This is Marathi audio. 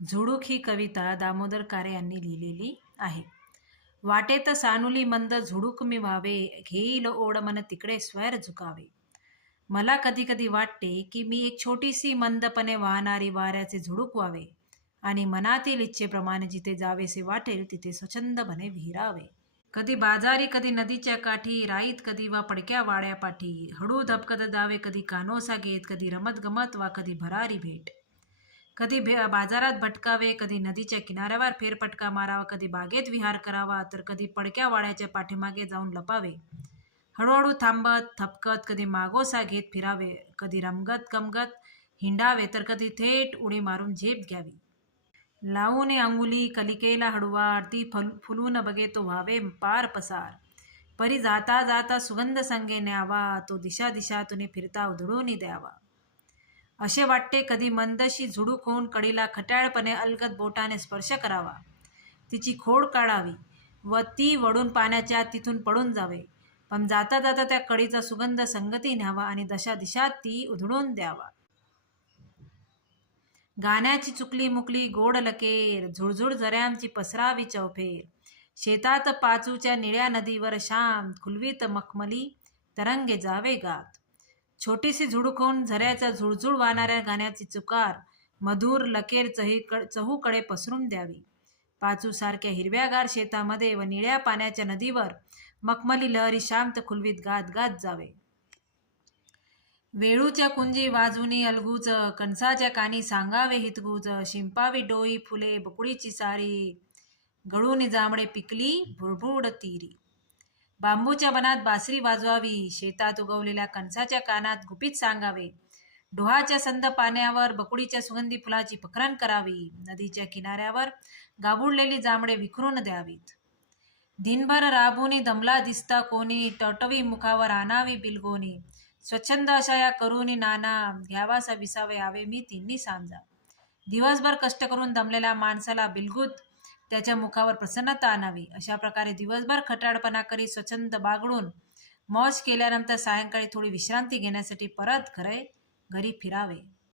झुडूक ही कविता दामोदर कारे यांनी लिहिलेली आहे. वाटेत सानुली मंद झुडूक मी व्हावे, घेईल ओढ मन तिकडे स्वैर झुकावे. मला कधी कधी वाटते की मी एक छोटीशी मंदपणे वाहणारी वाऱ्याचे झुडूक व्हावे आणि मनातील इच्छेप्रमाणे जिथे जावेसे वाटेल तिथे स्वच्छंदपणे विहिरावे. कधी बाजारी, कधी नदीच्या काठी, राईत कधी वा पडक्या वाड्यापाठी, हळू धपकत जावे कधी कानोसा घेत, कधी रमत गमत वा कधी भरारी भेट. कधी बाजारात भटकावे, कधी नदीच्या किनाऱ्यावर फेरफटका मारावा, कधी बागेत विहार करावा, तर कधी पडक्या वाड्याच्या पाठीमागे जाऊन लपावे. हळूहळू थांबत थपकत कधी मागोसा घेत फिरावे, कधी रमगत गमगत हिंडावे, तर कधी थेट उडी मारून झेप घ्यावी. लावून अंगुली कलिकेला हळूवार, ती फुलून बघे तो व्हावे पार पसार. परी जाता जाता सुगंध संगे न्यावा, तो दिशा दिशातून फिरता उधळून द्यावा. असे वाटते कधी मंदशी झुडूक होऊन कडीला खट्याळपणे अलगद बोटाने स्पर्श करावा, तिची खोड काढावी व ती वडून पाण्याच्या तिथून पडून जावे. पण जाता जाता त्या कडीचा सुगंध संगती न्यावा आणि दशा दिशात ती उधळून द्यावा. गाण्याची चुकली मुकली गोड लकेर, झुळझुळ झऱ्यांची पसरावी चौफेर. शेतात पाचूच्या निळ्या नदीवर शाम, खुलवीत मखमली तरंगे जावे गात. छोटीशी झुडूक होऊन झऱ्याच्या झुळझुळ वाहणाऱ्या गाण्याची चुकार मधुर लकेर चहूकडे पसरून द्यावी. पाचूसारख्या हिरव्यागार शेतामध्ये व निळ्या पाण्याच्या नदीवर मखमली लहरी शांत खुलवीत गात गात जावे. वेळूच्या कुंजी वाजवूनी अलगूच, कणसाच्या कानी सांगावे हितगूच. शिंपावी डोई फुले बकुळीची सारी, गळून जांभळे पिकली भुरभुड तीरी. बांबूच्या बनात बासरी वाजवावी, शेतात उगवलेल्या कणसाच्या कानात गुपित सांगावे. डोहाच्या संद पाण्यावर बकुळीच्या सुगंधी फुलाची पखरण करावी. नदीच्या किनाऱ्यावर गाबुडलेली जांभळे विखरून द्यावीत. दिनभर राबुनी दमला दिसता कोणी, टवटवी मुखावर आणावी बिलगोनी. स्वच्छंद अशा या करुनी नाना, घ्यावासा विसावे यावे मी तिन्ही सांजा. दिवसभर कष्ट करून दमलेल्या माणसाला बिलगूत त्याच्या मुखावर प्रसन्नता आणावी. अशा प्रकारे दिवसभर खटाळपणा करी स्वच्छंद बागडून मौज केल्यानंतर सायंकाळी थोडी विश्रांती घेण्यासाठी परत घरी फिरावे.